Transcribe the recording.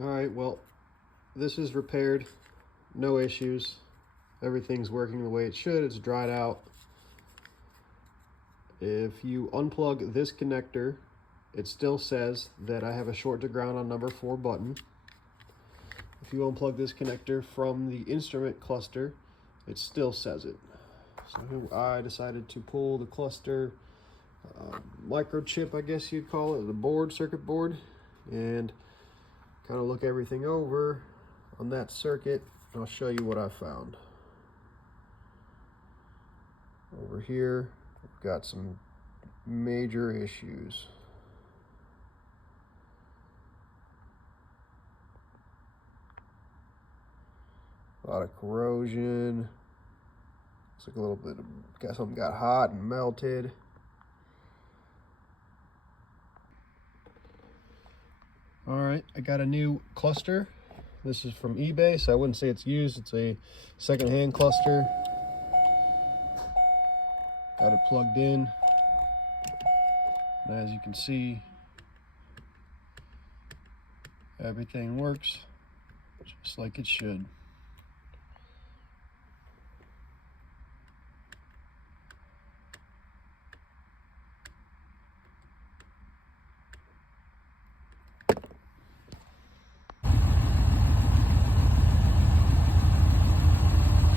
All right, well, this is repaired, no issues. Everything's working the way it should. It's dried out. If you unplug this connector, it still says that I have a short to ground on number 4 button. If you unplug this connector from the instrument cluster, it still says it. So I decided to pull the cluster microchip, I guess you'd call it, the board, circuit board, and kind of look everything over on that circuit. I'll show you what I found. Over here, we've got some major issues. A lot of corrosion. Looks like a little bit of, something got hot and melted. All right, I got a new cluster. This is from eBay, so I wouldn't say it's used. It's a second-hand cluster. Got it plugged in. And as you can see, everything works just like it should.